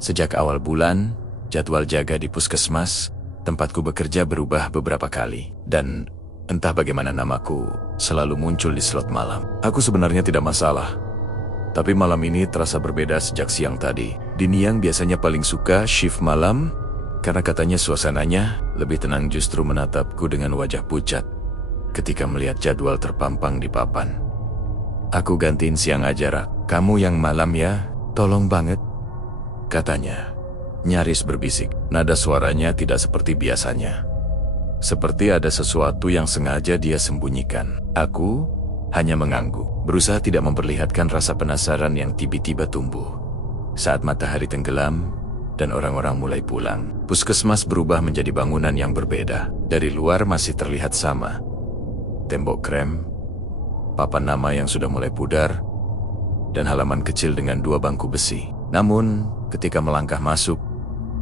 Sejak awal bulan, jadwal jaga di puskesmas, tempatku bekerja berubah beberapa kali. Dan entah bagaimana namaku selalu muncul di slot malam. Aku sebenarnya tidak masalah. Tapi malam ini terasa berbeda sejak siang tadi. Dini yang biasanya paling suka shift malam, karena katanya suasananya lebih tenang, justru menatapku dengan wajah pucat ketika melihat jadwal terpampang di papan. Aku gantiin siang aja, Rak. Kamu yang malam ya? Tolong banget, katanya. Nyaris berbisik. Nada suaranya tidak seperti biasanya. Seperti ada sesuatu yang sengaja dia sembunyikan. Aku hanya mengangguk, berusaha tidak memperlihatkan rasa penasaran yang tiba-tiba tumbuh. Saat matahari tenggelam dan orang-orang mulai pulang, puskesmas berubah menjadi bangunan yang berbeda. Dari luar masih terlihat sama. Tembok krem, papan nama yang sudah mulai pudar, dan halaman kecil dengan 2 bangku besi. Namun, ketika melangkah masuk,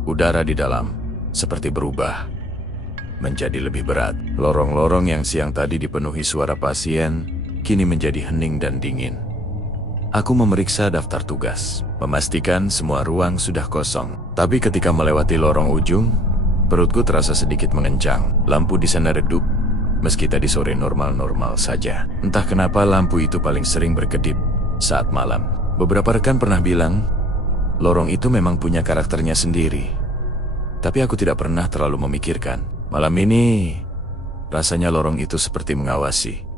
udara di dalam seperti berubah menjadi lebih berat. Lorong-lorong yang siang tadi dipenuhi suara pasien, kini menjadi hening dan dingin. Aku memeriksa daftar tugas, memastikan semua ruang sudah kosong. Tapi ketika melewati lorong ujung, perutku terasa sedikit mengencang. Lampu di sana redup, meski tadi sore normal-normal saja. Entah kenapa lampu itu paling sering berkedip saat malam. Beberapa rekan pernah bilang, lorong itu memang punya karakternya sendiri. Tapi aku tidak pernah terlalu memikirkan. Malam ini, rasanya lorong itu seperti mengawasi.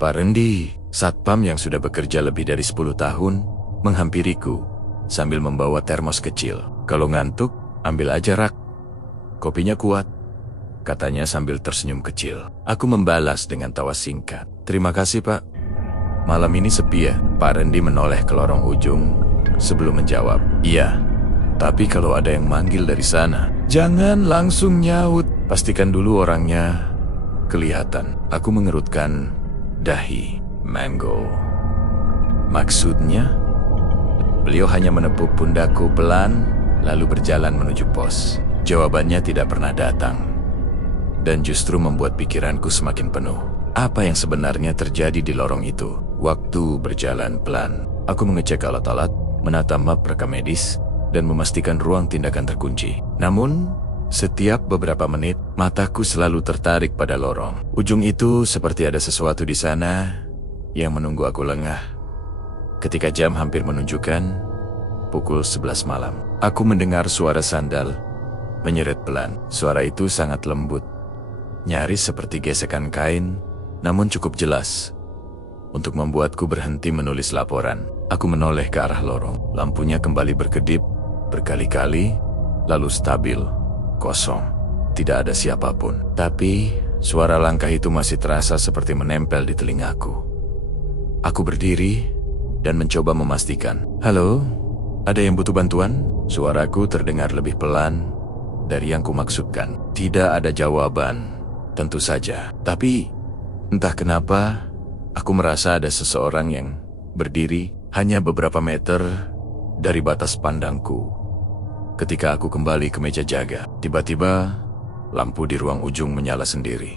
Pak Rendi, satpam yang sudah bekerja lebih dari 10 tahun, menghampiriku sambil membawa termos kecil. Kalau ngantuk, ambil aja, Rak. Kopinya kuat, katanya sambil tersenyum kecil. Aku membalas dengan tawa singkat. Terima kasih, Pak. Malam ini sepi ya? Pak Rendi menoleh ke lorong ujung sebelum menjawab. Iya, tapi kalau ada yang manggil dari sana, jangan langsung nyaut. Pastikan dulu orangnya kelihatan. Aku mengerutkan dahi. Mango. Maksudnya? Beliau hanya menepuk pundakku pelan, lalu berjalan menuju pos. Jawabannya tidak pernah datang, dan justru membuat pikiranku semakin penuh. Apa yang sebenarnya terjadi di lorong itu? Waktu berjalan pelan. Aku mengecek alat-alat, menata map rekam medis, dan memastikan ruang tindakan terkunci. Namun, setiap beberapa menit, mataku selalu tertarik pada lorong. Ujung itu seperti ada sesuatu di sana yang menunggu aku lengah. Ketika jam hampir menunjukkan pukul 11 malam, aku mendengar suara sandal menyeret pelan. Suara itu sangat lembut, nyaris seperti gesekan kain, namun cukup jelas untuk membuatku berhenti menulis laporan. Aku menoleh ke arah lorong. Lampunya kembali berkedip berkali-kali, lalu stabil, kosong. Tidak ada siapapun. Tapi, suara langkah itu masih terasa seperti menempel di telingaku. Aku berdiri dan mencoba memastikan. Halo? Ada yang butuh bantuan? Suaraku terdengar lebih pelan dari yang kumaksudkan. Tidak ada jawaban, tentu saja. Tapi, entah kenapa, aku merasa ada seseorang yang berdiri hanya beberapa meter dari batas pandangku. Ketika aku kembali ke meja jaga, tiba-tiba lampu di ruang ujung menyala sendiri.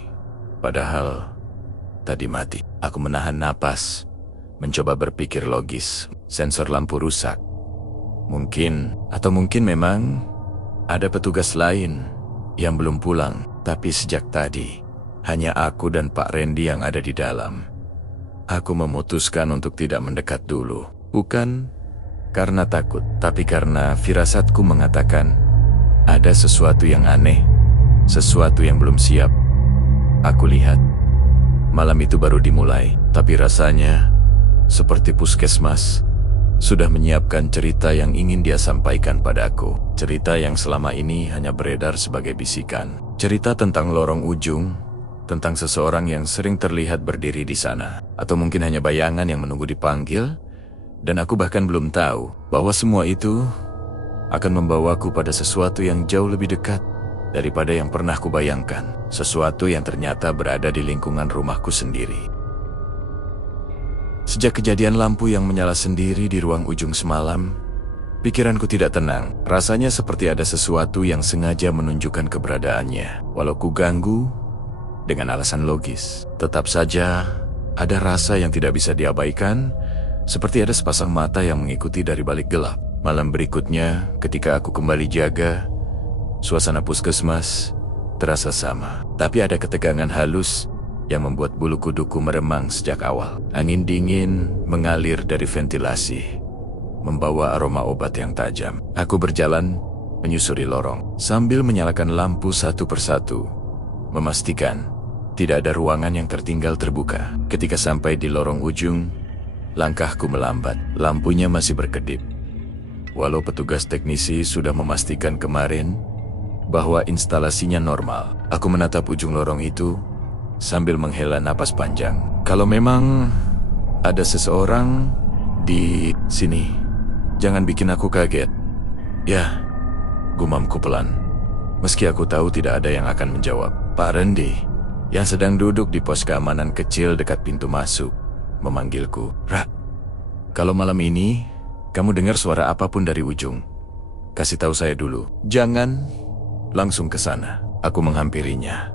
Padahal tadi mati. Aku menahan napas, mencoba berpikir logis. Sensor lampu rusak. Mungkin memang ada petugas lain yang belum pulang. Tapi sejak tadi, hanya aku dan Pak Rendi yang ada di dalam. Aku memutuskan untuk tidak mendekat dulu. Bukan karena takut, tapi karena firasatku mengatakan ada sesuatu yang aneh, sesuatu yang belum siap. Aku lihat, malam itu baru dimulai, tapi rasanya seperti puskesmas sudah menyiapkan cerita yang ingin dia sampaikan padaku. Cerita yang selama ini hanya beredar sebagai bisikan. Cerita tentang lorong ujung, tentang seseorang yang sering terlihat berdiri di sana, atau mungkin hanya bayangan yang menunggu dipanggil. Dan aku bahkan belum tahu bahwa semua itu akan membawaku pada sesuatu yang jauh lebih dekat daripada yang pernah kubayangkan. Sesuatu yang ternyata berada di lingkungan rumahku sendiri. Sejak kejadian lampu yang menyala sendiri di ruang ujung semalam, pikiranku tidak tenang. Rasanya seperti ada sesuatu yang sengaja menunjukkan keberadaannya. Walau ku ganggu dengan alasan logis, tetap saja ada rasa yang tidak bisa diabaikan. Seperti ada sepasang mata yang mengikuti dari balik gelap. Malam berikutnya, ketika aku kembali jaga, suasana puskesmas terasa sama. Tapi ada ketegangan halus yang membuat bulu kuduku meremang sejak awal. Angin dingin mengalir dari ventilasi, membawa aroma obat yang tajam. Aku berjalan menyusuri lorong, sambil menyalakan lampu satu persatu, memastikan tidak ada ruangan yang tertinggal terbuka. Ketika sampai di lorong ujung, langkahku melambat. Lampunya masih berkedip. Walau petugas teknisi sudah memastikan kemarin bahwa instalasinya normal, aku menatap ujung lorong itu sambil menghela napas panjang. Kalau memang ada seseorang di sini, jangan bikin aku kaget. Ya, gumamku pelan. Meski aku tahu tidak ada yang akan menjawab. Pak Randy, yang sedang duduk di pos keamanan kecil dekat pintu masuk, memanggilku. Ra, kalau malam ini kamu dengar suara apapun dari ujung, kasih tahu saya dulu. Jangan langsung ke sana. Aku menghampirinya,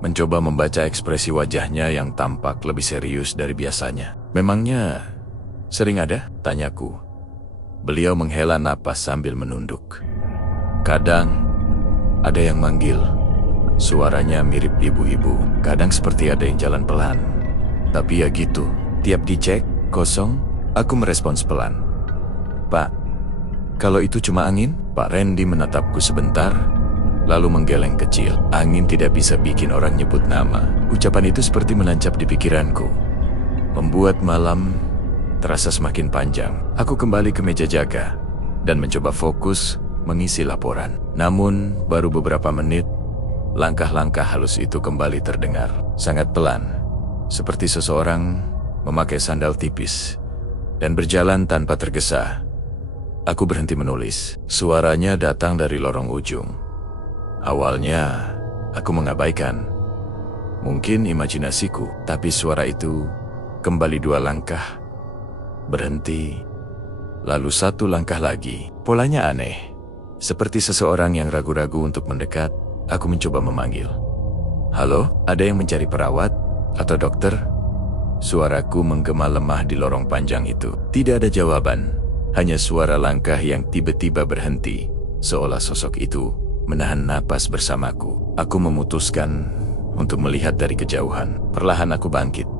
mencoba membaca ekspresi wajahnya yang tampak lebih serius dari biasanya. Memangnya sering ada? Tanyaku. Beliau menghela napas sambil menunduk. Kadang ada yang manggil. Suaranya mirip ibu-ibu. Kadang seperti ada yang jalan pelan. Tapi ya gitu. Tiap dicek, kosong, aku merespons pelan. Pak, kalau itu cuma angin? Pak Randy menatapku sebentar, lalu menggeleng kecil. Angin tidak bisa bikin orang nyebut nama. Ucapan itu seperti menancap di pikiranku, membuat malam terasa semakin panjang. Aku kembali ke meja jaga dan mencoba fokus mengisi laporan. Namun, baru beberapa menit, langkah-langkah halus itu kembali terdengar. Sangat pelan, seperti seseorang memakai sandal tipis dan berjalan tanpa tergesa. Aku berhenti menulis. Suaranya datang dari lorong ujung. Awalnya, aku mengabaikan. Mungkin imajinasiku, tapi suara itu kembali 2 langkah, berhenti, lalu 1 langkah lagi. Polanya aneh. Seperti seseorang yang ragu-ragu untuk mendekat, aku mencoba memanggil. Halo, ada yang mencari perawat atau dokter? Suaraku menggema lemah di lorong panjang itu. Tidak ada jawaban. Hanya suara langkah yang tiba-tiba berhenti, seolah sosok itu menahan napas bersamaku. Aku memutuskan untuk melihat dari kejauhan. Perlahan aku bangkit,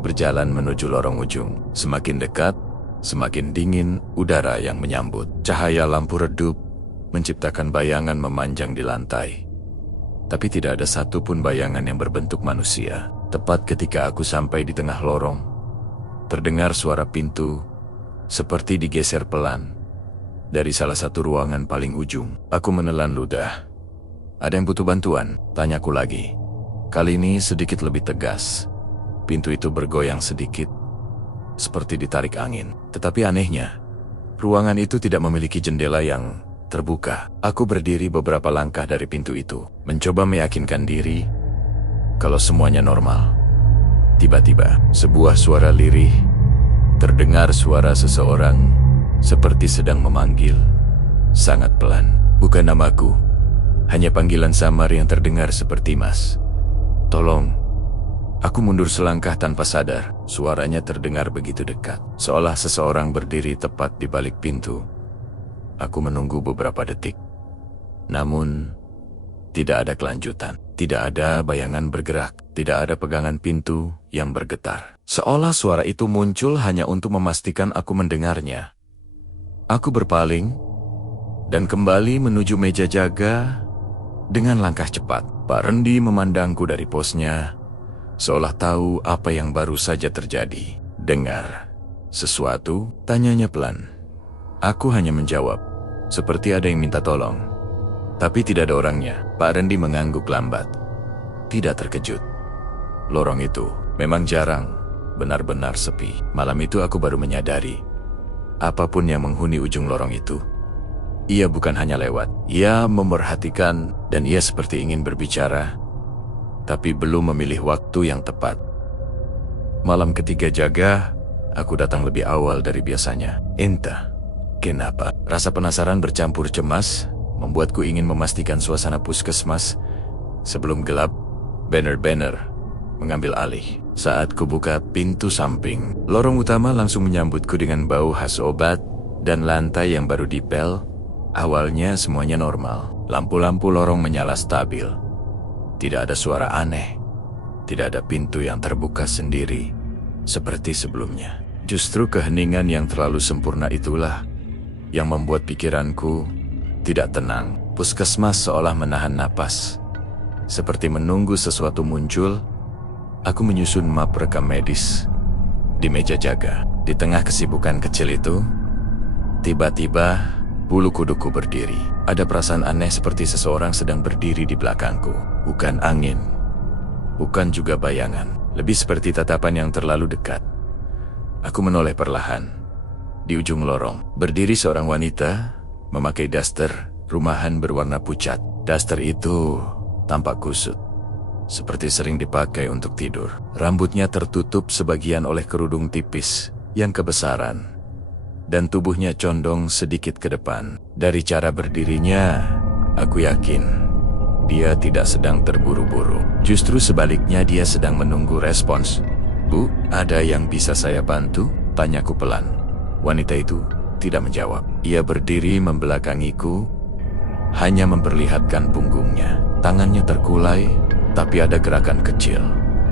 berjalan menuju lorong ujung. Semakin dekat, semakin dingin udara yang menyambut. Cahaya lampu redup menciptakan bayangan memanjang di lantai. Tapi tidak ada satupun bayangan yang berbentuk manusia. Tepat ketika aku sampai di tengah lorong, terdengar suara pintu seperti digeser pelan dari salah satu ruangan paling ujung. Aku menelan ludah. Ada yang butuh bantuan? Tanyaku lagi. Kali ini sedikit lebih tegas. Pintu itu bergoyang sedikit, seperti ditarik angin. Tetapi anehnya, ruangan itu tidak memiliki jendela yang terbuka. Aku berdiri beberapa langkah dari pintu itu, mencoba meyakinkan diri kalau semuanya normal. Tiba-tiba, sebuah suara lirih terdengar, suara seseorang seperti sedang memanggil, sangat pelan. Bukan namaku, hanya panggilan samar yang terdengar seperti Mas. Tolong. Aku mundur selangkah tanpa sadar. Suaranya terdengar begitu dekat, seolah seseorang berdiri tepat di balik pintu. Aku menunggu beberapa detik. Namun, tidak ada kelanjutan. Tidak ada bayangan bergerak. Tidak ada pegangan pintu yang bergetar. Seolah suara itu muncul hanya untuk memastikan aku mendengarnya. Aku berpaling dan kembali menuju meja jaga dengan langkah cepat. Pak Randy memandangku dari posnya, seolah tahu apa yang baru saja terjadi. Dengar sesuatu? Tanyanya pelan. Aku hanya menjawab, seperti ada yang minta tolong. Tapi tidak ada orangnya. Pak Randy mengangguk lambat. Tidak terkejut. Lorong itu memang jarang, benar-benar sepi. Malam itu aku baru menyadari, apapun yang menghuni ujung lorong itu, ia bukan hanya lewat. Ia memerhatikan dan ia seperti ingin berbicara, tapi belum memilih waktu yang tepat. Malam ketiga jaga, aku datang lebih awal dari biasanya. Entah kenapa, rasa penasaran bercampur cemas membuatku ingin memastikan suasana puskesmas sebelum gelap. Banner-banner mengambil alih. Saat kubuka pintu samping, lorong utama langsung menyambutku dengan bau khas obat dan lantai yang baru dipel. Awalnya semuanya normal. Lampu-lampu lorong menyala stabil. Tidak ada suara aneh. Tidak ada pintu yang terbuka sendiri seperti sebelumnya. Justru keheningan yang terlalu sempurna itulah yang membuat pikiranku tidak tenang. Puskesmas seolah menahan napas, seperti menunggu sesuatu muncul. Aku menyusun map rekam medis di meja jaga. Di tengah kesibukan kecil itu, tiba-tiba bulu kuduku berdiri. Ada perasaan aneh seperti seseorang sedang berdiri di belakangku. Bukan angin, bukan juga bayangan. Lebih seperti tatapan yang terlalu dekat. Aku menoleh perlahan. Di ujung lorong, berdiri seorang wanita memakai daster rumahan berwarna pucat. Daster itu tampak kusut, seperti sering dipakai untuk tidur. Rambutnya tertutup sebagian oleh kerudung tipis yang kebesaran, dan tubuhnya condong sedikit ke depan. Dari cara berdirinya, aku yakin dia tidak sedang terburu-buru. Justru sebaliknya, dia sedang menunggu respons. "Bu, ada yang bisa saya bantu?" tanyaku pelan. Wanita itu tidak menjawab. Ia berdiri membelakangiku, hanya memperlihatkan punggungnya. Tangannya terkulai, tapi ada gerakan kecil,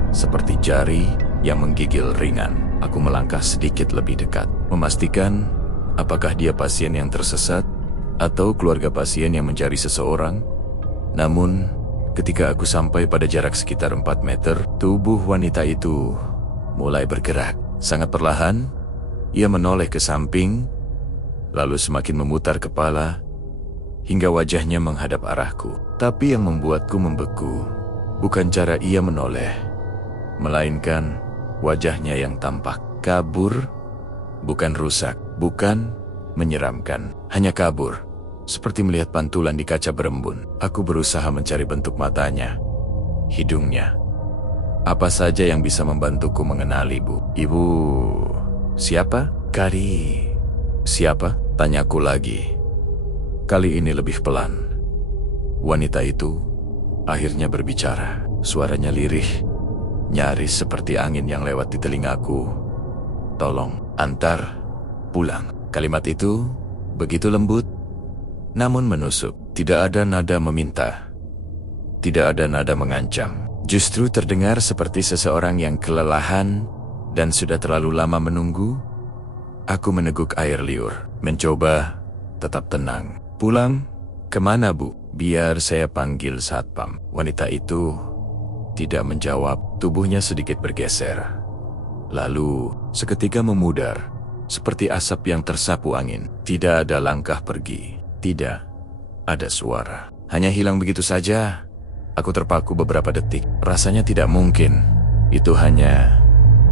seperti jari yang menggigil ringan. Aku melangkah sedikit lebih dekat, memastikan apakah dia pasien yang tersesat atau keluarga pasien yang mencari seseorang. Namun, ketika aku sampai pada jarak sekitar 4 meter, tubuh wanita itu mulai bergerak. Sangat perlahan, ia menoleh ke samping, lalu semakin memutar kepala, hingga wajahnya menghadap arahku. Tapi yang membuatku membeku, bukan cara ia menoleh, melainkan wajahnya yang tampak kabur, bukan rusak, bukan menyeramkan, hanya kabur, seperti melihat pantulan di kaca berembun. Aku berusaha mencari bentuk matanya, hidungnya, apa saja yang bisa membantuku mengenali ibu. "Ibu siapa?" "Kari." "Siapa?" tanyaku lagi. Kali ini lebih pelan. Wanita itu akhirnya berbicara. Suaranya lirih, nyaris seperti angin yang lewat di telingaku. "Tolong, antar pulang." Kalimat itu begitu lembut, namun menusuk. Tidak ada nada meminta, tidak ada nada mengancam. Justru terdengar seperti seseorang yang kelelahan dan sudah terlalu lama menunggu. Aku meneguk air liur, mencoba tetap tenang. "Pulang? Kemana, Bu?" "Biar saya panggil satpam." Wanita itu tidak menjawab. Tubuhnya sedikit bergeser, lalu seketika memudar, seperti asap yang tersapu angin. Tidak ada langkah pergi, tidak ada suara, hanya hilang begitu saja. Aku terpaku beberapa detik. Rasanya tidak mungkin itu hanya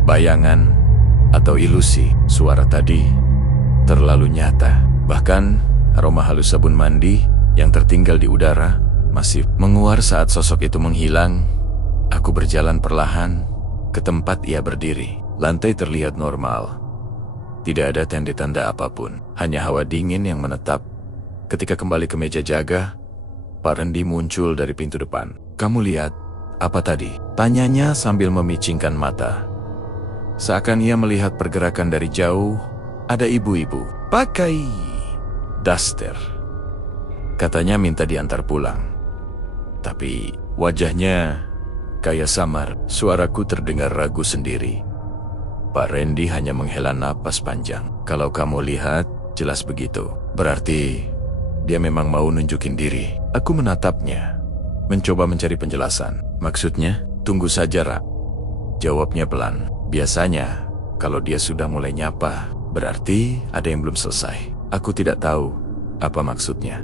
bayangan atau ilusi. Suara tadi terlalu nyata. Bahkan aroma halus sabun mandi yang tertinggal di udara masih menguar saat sosok itu menghilang. Aku berjalan perlahan ke tempat ia berdiri. Lantai terlihat normal. Tidak ada tanda-tanda apapun, hanya hawa dingin yang menetap. Ketika kembali ke meja jaga, Pak Rendi muncul dari pintu depan. "Kamu lihat apa tadi?" tanyanya sambil memicingkan mata. Seakan ia melihat pergerakan dari jauh. Ada ibu-ibu pakai daster. Katanya minta diantar pulang. Tapi wajahnya kayak samar. Suaraku terdengar ragu sendiri. Pak Rendi hanya menghela napas panjang. "Kalau kamu lihat, jelas begitu. Berarti dia memang mau nunjukin diri." Aku menatapnya, mencoba mencari penjelasan. "Maksudnya, tunggu saja, Ra." Jawabnya pelan. Biasanya, kalau dia sudah mulai nyapa, berarti ada yang belum selesai. Aku tidak tahu apa maksudnya.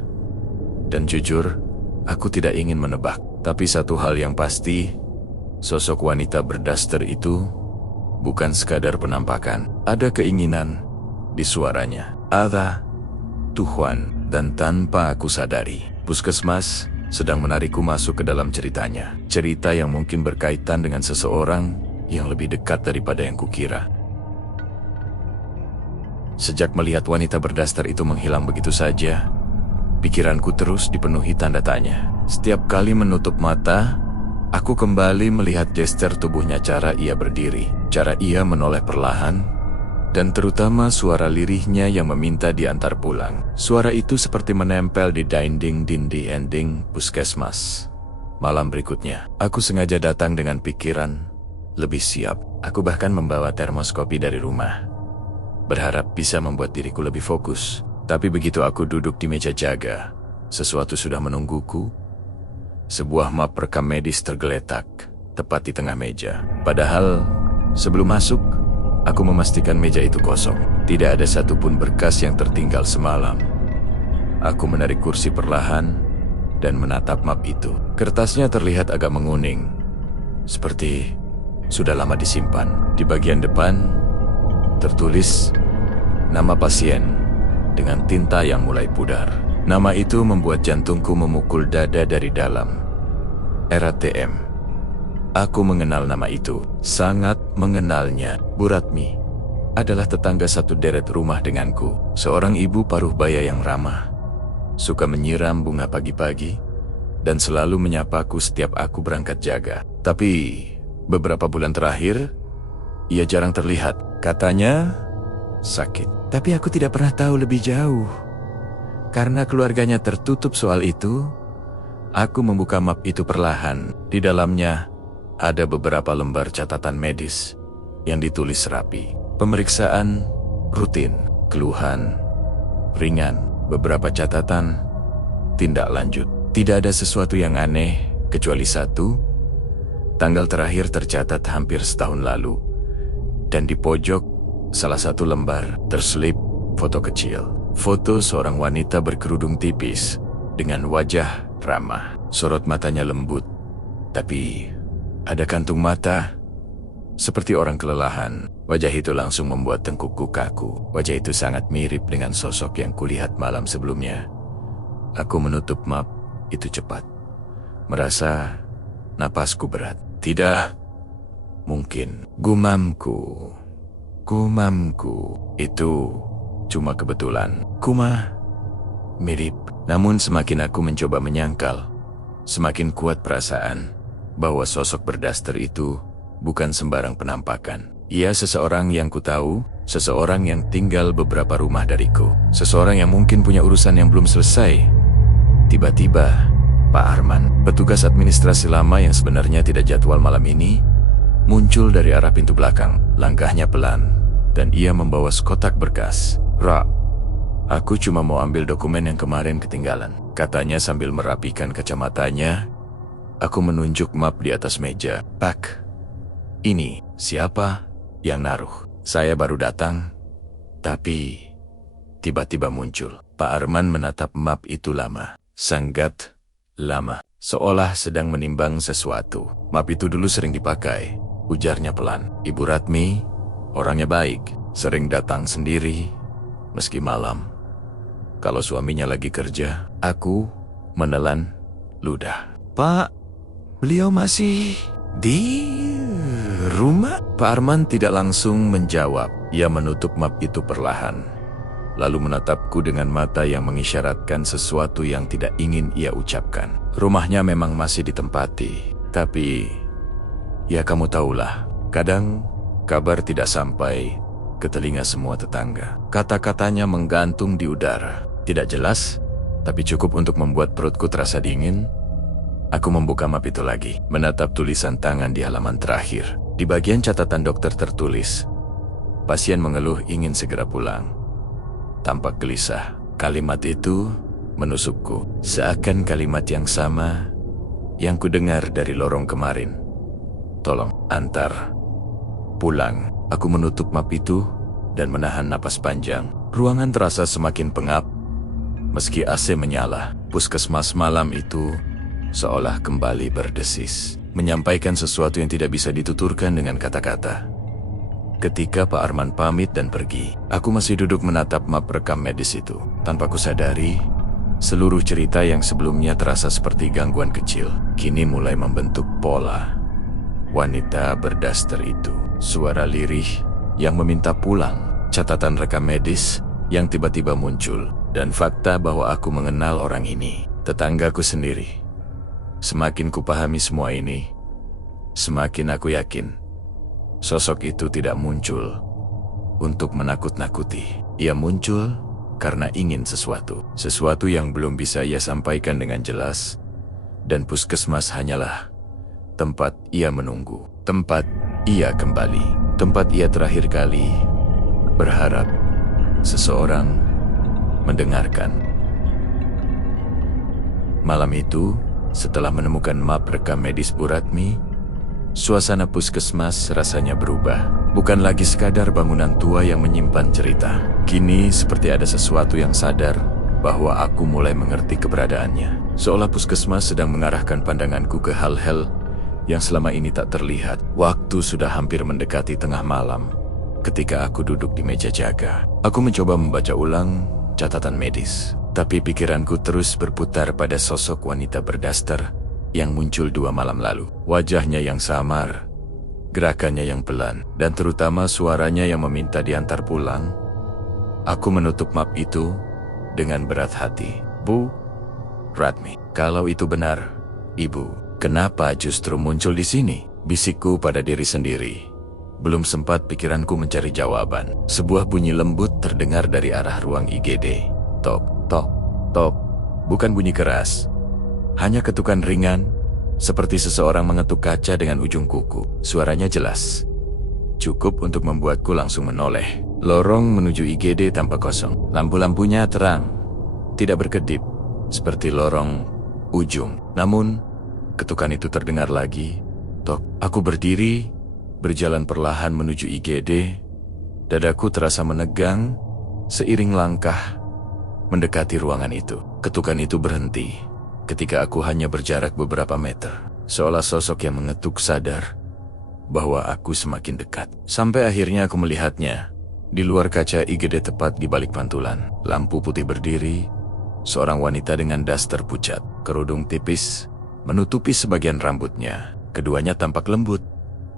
Dan jujur, aku tidak ingin menebak. Tapi satu hal yang pasti, sosok wanita berdaster itu bukan sekadar penampakan. Ada keinginan di suaranya. Ada Tuhan. Dan tanpa aku sadari, puskesmas sedang menarikku masuk ke dalam ceritanya. Cerita yang mungkin berkaitan dengan seseorang yang lebih dekat daripada yang kukira. Sejak melihat wanita berdaster itu menghilang begitu saja, pikiranku terus dipenuhi tanda tanya. Setiap kali menutup mata, aku kembali melihat gestur tubuhnya, cara ia berdiri, cara ia menoleh perlahan, dan terutama suara lirihnya yang meminta diantar pulang. Suara itu seperti menempel di dinding puskesmas. Malam berikutnya, aku sengaja datang dengan pikiran lebih siap. Aku bahkan membawa termos kopi dari rumah, berharap bisa membuat diriku lebih fokus. Tapi begitu aku duduk di meja jaga, sesuatu sudah menungguku. Sebuah map rekam medis tergeletak tepat di tengah meja. Padahal sebelum masuk, aku memastikan meja itu kosong. Tidak ada satupun berkas yang tertinggal semalam. Aku menarik kursi perlahan dan menatap map itu. Kertasnya terlihat agak menguning, seperti sudah lama disimpan. Di bagian depan tertulis nama pasien dengan tinta yang mulai pudar. Nama itu membuat jantungku memukul dada dari dalam. RATM. Aku mengenal nama itu, sangat mengenalnya. Bu Ratmi adalah tetangga satu deret rumah denganku. Seorang ibu paruh baya yang ramah, suka menyiram bunga pagi-pagi, dan selalu menyapaku setiap aku berangkat jaga. Tapi beberapa bulan terakhir, ia jarang terlihat. Katanya sakit. Tapi aku tidak pernah tahu lebih jauh. Karena keluarganya tertutup soal itu, aku membuka map itu perlahan. Di dalamnya ada beberapa lembar catatan medis yang ditulis rapi. Pemeriksaan rutin, keluhan ringan, beberapa catatan tindak lanjut. Tidak ada sesuatu yang aneh, kecuali satu. Tanggal terakhir tercatat hampir setahun lalu. Dan di pojok salah satu lembar terselip foto kecil. Foto seorang wanita berkerudung tipis dengan wajah ramah. Sorot matanya lembut, tapi ada kantung mata seperti orang kelelahan. Wajah itu langsung membuat tengkukku kaku. Wajah itu sangat mirip dengan sosok yang kulihat malam sebelumnya. Aku menutup map itu cepat, merasa napasku berat. Tidak mungkin, gumamku. Itu cuma kebetulan. Mirip. Namun semakin aku mencoba menyangkal, semakin kuat perasaan bahwa sosok berdaster itu bukan sembarang penampakan. Ia seseorang yang kutahu, seseorang yang tinggal beberapa rumah dariku, seseorang yang mungkin punya urusan yang belum selesai. Tiba-tiba, Pak Arman, petugas administrasi lama yang sebenarnya tidak jadwal malam ini, muncul dari arah pintu belakang. Langkahnya pelan, dan ia membawa sekotak berkas. Aku cuma mau ambil dokumen yang kemarin ketinggalan, katanya sambil merapikan kacamatanya. Aku menunjuk map di atas meja. Pak, ini siapa yang naruh? Saya baru datang, tapi tiba-tiba muncul. Pak Arman menatap map itu lama, sangat lama, seolah sedang menimbang sesuatu. Map itu dulu sering dipakai, ujarnya pelan. Ibu Ratmi orangnya baik, sering datang sendiri, meski malam. Kalau suaminya lagi kerja, aku menelan ludah. Pak, beliau masih di rumah? Pak Arman tidak langsung menjawab. Ia menutup map itu perlahan, lalu menatapku dengan mata yang mengisyaratkan sesuatu yang tidak ingin ia ucapkan. Rumahnya memang masih ditempati, tapi ya kamu tahulah, kadang kabar tidak sampai ke telinga semua tetangga. Kata-katanya menggantung di udara. Tidak jelas, tapi cukup untuk membuat perutku terasa dingin. Aku membuka map itu lagi, menatap tulisan tangan di halaman terakhir. Di bagian catatan dokter tertulis, pasien mengeluh ingin segera pulang. Tampak gelisah. Kalimat itu menusukku, seakan kalimat yang sama yang kudengar dari lorong kemarin. Tolong, antar pulang. Aku menutup map itu dan menahan napas panjang. Ruangan terasa semakin pengap, meski AC menyala. Puskesmas malam itu seolah kembali berdesis, menyampaikan sesuatu yang tidak bisa dituturkan dengan kata-kata. Ketika Pak Arman pamit dan pergi, aku masih duduk menatap map rekam medis itu. Tanpa kusadari, seluruh cerita yang sebelumnya terasa seperti gangguan kecil, kini mulai membentuk pola. Wanita berdaster itu, suara lirih yang meminta pulang, catatan rekam medis yang tiba-tiba muncul, dan fakta bahwa aku mengenal orang ini, tetanggaku sendiri. Semakin kupahami semua ini, semakin aku yakin sosok itu tidak muncul untuk menakut-nakuti. Ia muncul karena ingin sesuatu. Sesuatu yang belum bisa ia sampaikan dengan jelas. Dan puskesmas hanyalah tempat ia menunggu. Tempat ia kembali. Tempat ia terakhir kali berharap seseorang mendengarkan. Malam itu, setelah menemukan map rekam medis Bu Ratmi, suasana puskesmas rasanya berubah. Bukan lagi sekadar bangunan tua yang menyimpan cerita. Kini seperti ada sesuatu yang sadar bahwa aku mulai mengerti keberadaannya. Seolah puskesmas sedang mengarahkan pandanganku ke hal-hal yang selama ini tak terlihat. Waktu sudah hampir mendekati tengah malam ketika aku duduk di meja jaga. Aku mencoba membaca ulang catatan medis. Tapi pikiranku terus berputar pada sosok wanita berdaster yang muncul 2 malam lalu. Wajahnya yang samar, gerakannya yang pelan, dan terutama suaranya yang meminta diantar pulang. Aku menutup map itu dengan berat hati. Bu Ratmi, kalau itu benar, Ibu, kenapa justru muncul di sini? Bisikku pada diri sendiri. Belum sempat pikiranku mencari jawaban. Sebuah bunyi lembut terdengar dari arah ruang IGD. Tok. Tok, tok, bukan bunyi keras. Hanya ketukan ringan, seperti seseorang mengetuk kaca dengan ujung kuku. Suaranya jelas. Cukup untuk membuatku langsung menoleh. Lorong menuju IGD tampak kosong. Lampu-lampunya terang, tidak berkedip, seperti lorong ujung. Namun, ketukan itu terdengar lagi. Tok, aku berdiri, berjalan perlahan menuju IGD. Dadaku terasa menegang, seiring langkah mendekati ruangan itu. Ketukan itu berhenti ketika aku hanya berjarak beberapa meter. Seolah sosok yang mengetuk sadar bahwa aku semakin dekat. Sampai akhirnya aku melihatnya di luar kaca IGD tepat di balik pantulan. Lampu putih berdiri, seorang wanita dengan daster pucat, kerudung tipis menutupi sebagian rambutnya. Keduanya tampak lembut,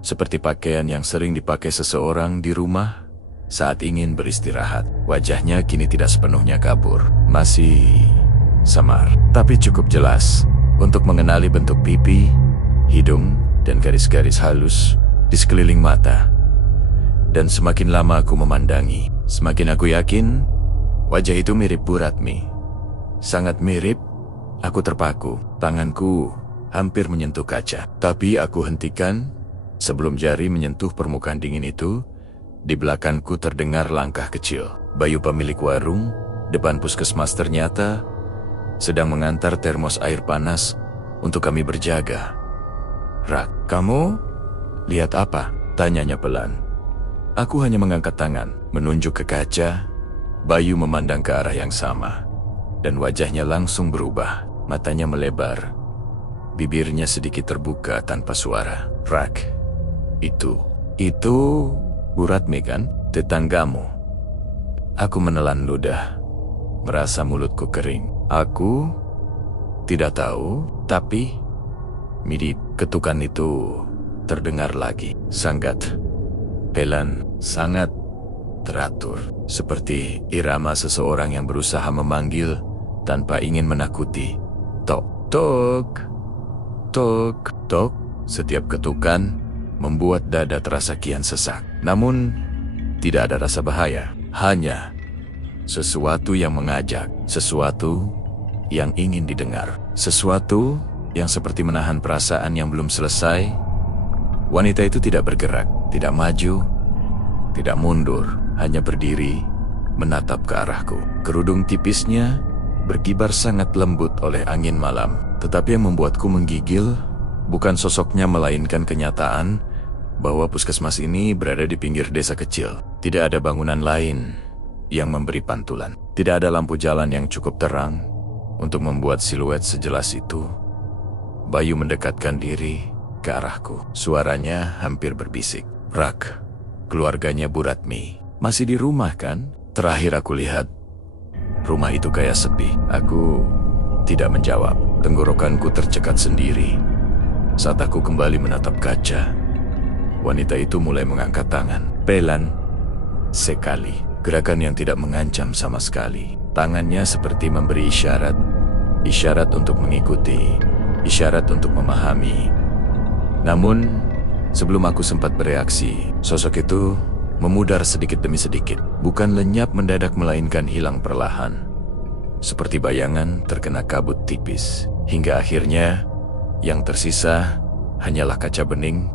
seperti pakaian yang sering dipakai seseorang di rumah saat ingin beristirahat. Wajahnya kini tidak sepenuhnya kabur. Masih samar, tapi cukup jelas untuk mengenali bentuk pipi, hidung, dan garis-garis halus di sekeliling mata. Dan semakin lama aku memandangi, semakin aku yakin wajah itu mirip Bu Ratmi. Sangat mirip. Aku terpaku. Tanganku hampir menyentuh kaca. Tapi aku hentikan sebelum jari menyentuh permukaan dingin itu. Di belakangku terdengar langkah kecil. Bayu pemilik warung depan puskesmas ternyata sedang mengantar termos air panas untuk kami berjaga. Rak, kamu lihat apa? Tanyanya pelan. Aku hanya mengangkat tangan, menunjuk ke kaca. Bayu memandang ke arah yang sama, dan wajahnya langsung berubah. Matanya melebar, bibirnya sedikit terbuka tanpa suara. Rak, itu Bu Ratmi kan? Tetanggamu. Aku menelan ludah, merasa mulutku kering. Aku tidak tahu, tapi mirip. Ketukan itu terdengar lagi. Sangat pelan, sangat teratur. Seperti irama seseorang yang berusaha memanggil tanpa ingin menakuti. Tok, tok, tok, tok. Setiap ketukan membuat dada terasa kian sesak. Namun, tidak ada rasa bahaya. Hanya sesuatu yang mengajak. Sesuatu yang ingin didengar. Sesuatu yang seperti menahan perasaan yang belum selesai. Wanita itu tidak bergerak, tidak maju, tidak mundur. Hanya berdiri, menatap ke arahku. Kerudung tipisnya berkibar sangat lembut oleh angin malam. Tetapi yang membuatku menggigil bukan sosoknya melainkan kenyataan bahwa puskesmas ini berada di pinggir desa kecil. Tidak ada bangunan lain yang memberi pantulan. Tidak ada lampu jalan yang cukup terang untuk membuat siluet sejelas itu. Bayu mendekatkan diri ke arahku. Suaranya hampir berbisik. Rak, keluarganya Bu Ratmi masih di rumah kan? Terakhir aku lihat, rumah itu kayak sepi. Aku tidak menjawab. Tenggorokanku tercekat sendiri. Saat aku kembali menatap kaca, wanita itu mulai mengangkat tangan. Pelan sekali. Gerakan yang tidak mengancam sama sekali. Tangannya seperti memberi isyarat. Isyarat untuk mengikuti. Isyarat untuk memahami. Namun, sebelum aku sempat bereaksi, sosok itu memudar sedikit demi sedikit. Bukan lenyap mendadak melainkan hilang perlahan. Seperti bayangan terkena kabut tipis. Hingga akhirnya yang tersisa hanyalah kaca bening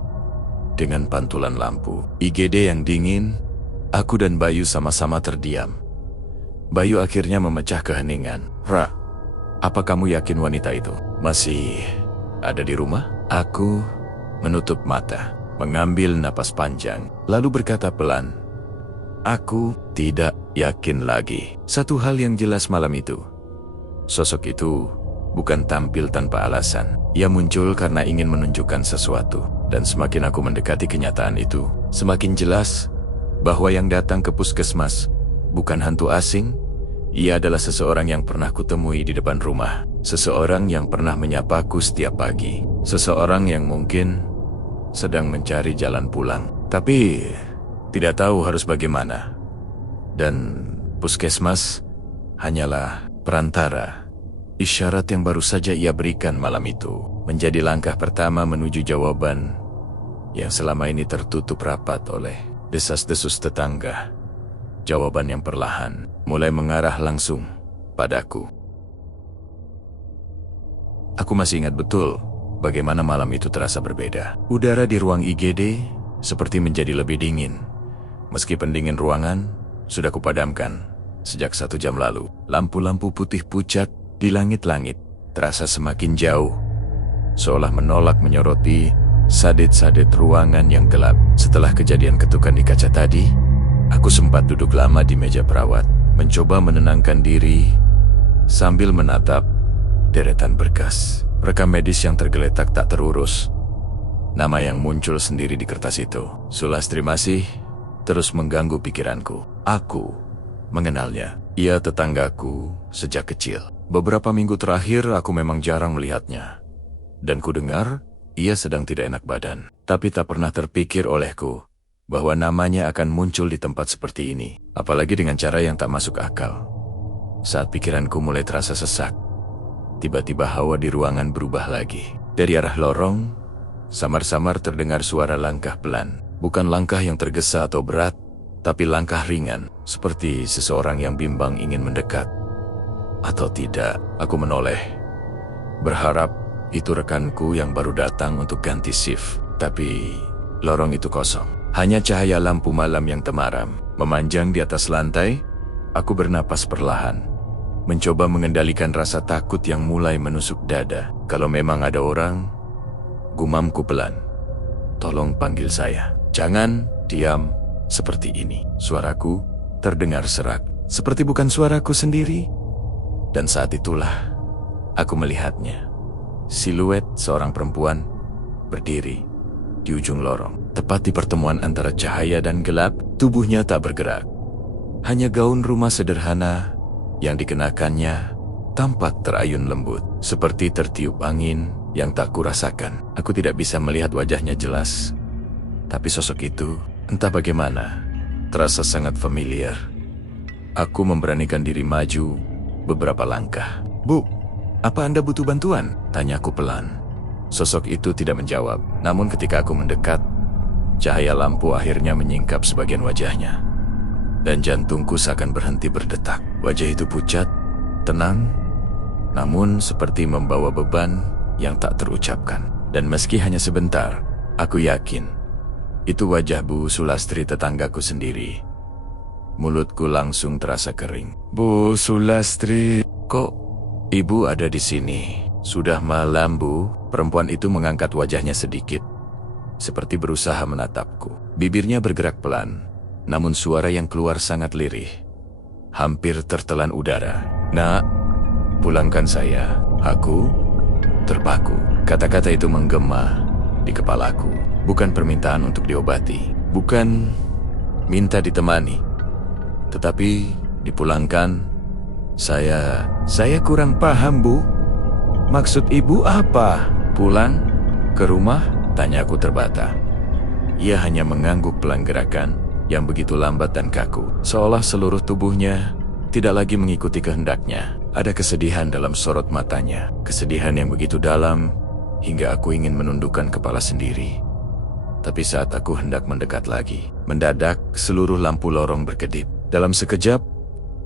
dengan pantulan lampu. IGD yang dingin, aku dan Bayu sama-sama terdiam. Bayu akhirnya memecah keheningan. Ra, apa kamu yakin wanita itu masih ada di rumah? Aku menutup mata, mengambil napas panjang, lalu berkata pelan, aku tidak yakin lagi. Satu hal yang jelas malam itu, sosok itu bukan tampil tanpa alasan. Ia muncul karena ingin menunjukkan sesuatu. Dan semakin aku mendekati kenyataan itu, semakin jelas bahwa yang datang ke puskesmas bukan hantu asing. Ia adalah seseorang yang pernah kutemui di depan rumah. Seseorang yang pernah menyapaku setiap pagi. Seseorang yang mungkin sedang mencari jalan pulang, tapi tidak tahu harus bagaimana. Dan puskesmas hanyalah perantara. Isyarat yang baru saja ia berikan malam itu menjadi langkah pertama menuju jawaban yang selama ini tertutup rapat oleh desas-desus tetangga. Jawaban yang perlahan mulai mengarah langsung padaku. Aku masih ingat betul bagaimana malam itu terasa berbeda. Udara di ruang IGD seperti menjadi lebih dingin. Meski pendingin ruangan sudah kupadamkan sejak 1 jam lalu. Lampu-lampu putih pucat di langit-langit terasa semakin jauh, seolah menolak menyoroti sadet-sadet ruangan yang gelap. Setelah kejadian ketukan di kaca tadi, aku sempat duduk lama di meja perawat, mencoba menenangkan diri sambil menatap deretan berkas rekam medis yang tergeletak tak terurus. Nama yang muncul sendiri di kertas itu, Sulastri Masih, terus mengganggu pikiranku. Aku mengenalnya. Ia tetanggaku sejak kecil. Beberapa minggu terakhir aku memang jarang melihatnya. Dan ku dengar ia sedang tidak enak badan. Tapi tak pernah terpikir olehku bahwa namanya akan muncul di tempat seperti ini. Apalagi dengan cara yang tak masuk akal. Saat pikiranku mulai terasa sesak, tiba-tiba hawa di ruangan berubah lagi. Dari arah lorong, samar-samar terdengar suara langkah pelan. Bukan langkah yang tergesa atau berat, tapi langkah ringan, seperti seseorang yang bimbang ingin mendekat. Atau tidak, aku menoleh, berharap itu rekanku yang baru datang untuk ganti shift. Tapi lorong itu kosong. Hanya cahaya lampu malam yang temaram memanjang di atas lantai. Aku bernapas perlahan, mencoba mengendalikan rasa takut yang mulai menusuk dada. Kalau memang ada orang, gumamku pelan, tolong panggil saya. Jangan diam seperti ini. Suaraku terdengar serak, seperti bukan suaraku sendiri. Dan saat itulah aku melihatnya. Siluet seorang perempuan berdiri di ujung lorong. Tepat di pertemuan antara cahaya dan gelap, tubuhnya tak bergerak. Hanya gaun rumah sederhana yang dikenakannya tampak terayun lembut, seperti tertiup angin yang tak kurasakan. Aku tidak bisa melihat wajahnya jelas, tapi sosok itu, entah bagaimana, terasa sangat familiar. Aku memberanikan diri maju beberapa langkah. Bu, apa Anda butuh bantuan? Tanyaku pelan. Sosok itu tidak menjawab, namun ketika aku mendekat, cahaya lampu akhirnya menyingkap sebagian wajahnya. Dan jantungku seakan berhenti berdetak. Wajah itu pucat, tenang, namun seperti membawa beban yang tak terucapkan. Dan meski hanya sebentar, aku yakin itu wajah Bu Sulastri, tetanggaku sendiri. Mulutku langsung terasa kering. Bu Sulastri, kok Ibu ada di sini? Sudah malam, Bu. Perempuan itu mengangkat wajahnya sedikit, seperti berusaha menatapku. Bibirnya bergerak pelan, namun suara yang keluar sangat lirih, hampir tertelan udara. Nak, pulangkan saya. Aku terpaku. Kata-kata itu menggema di kepalaku. Bukan permintaan untuk diobati, bukan minta ditemani, tetapi dipulangkan. Saya kurang paham, Bu. Maksud Ibu apa? Pulang ke rumah? Tanyaku terbata. Ia hanya mengangguk pelan, gerakan yang begitu lambat dan kaku, seolah seluruh tubuhnya tidak lagi mengikuti kehendaknya. Ada kesedihan dalam sorot matanya, kesedihan yang begitu dalam hingga aku ingin menundukkan kepala sendiri. Tapi saat aku hendak mendekat lagi, mendadak seluruh lampu lorong berkedip. Dalam sekejap,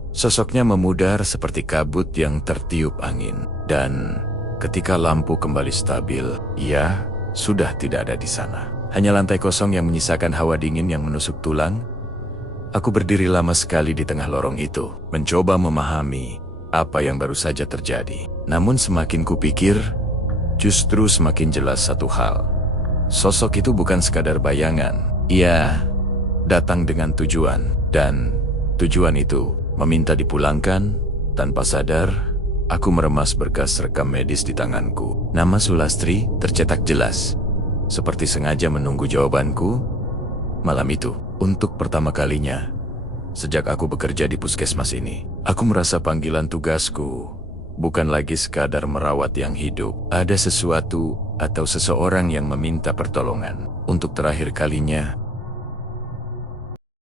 sosoknya memudar seperti kabut yang tertiup angin. Dan ketika lampu kembali stabil, ia sudah tidak ada di sana. Hanya lantai kosong yang menyisakan hawa dingin yang menusuk tulang. Aku berdiri lama sekali di tengah lorong itu, mencoba memahami apa yang baru saja terjadi. Namun semakin kupikir, justru semakin jelas satu hal. Sosok itu bukan sekadar bayangan. Ia datang dengan tujuan, dan tujuan itu meminta dipulangkan. Tanpa sadar, aku meremas berkas rekam medis di tanganku. Nama Sulastri tercetak jelas, seperti sengaja menunggu jawabanku. Malam itu, untuk pertama kalinya sejak aku bekerja di puskesmas ini, aku merasa panggilan tugasku bukan lagi sekadar merawat yang hidup. Ada sesuatu atau seseorang yang meminta pertolongan. Untuk terakhir kalinya,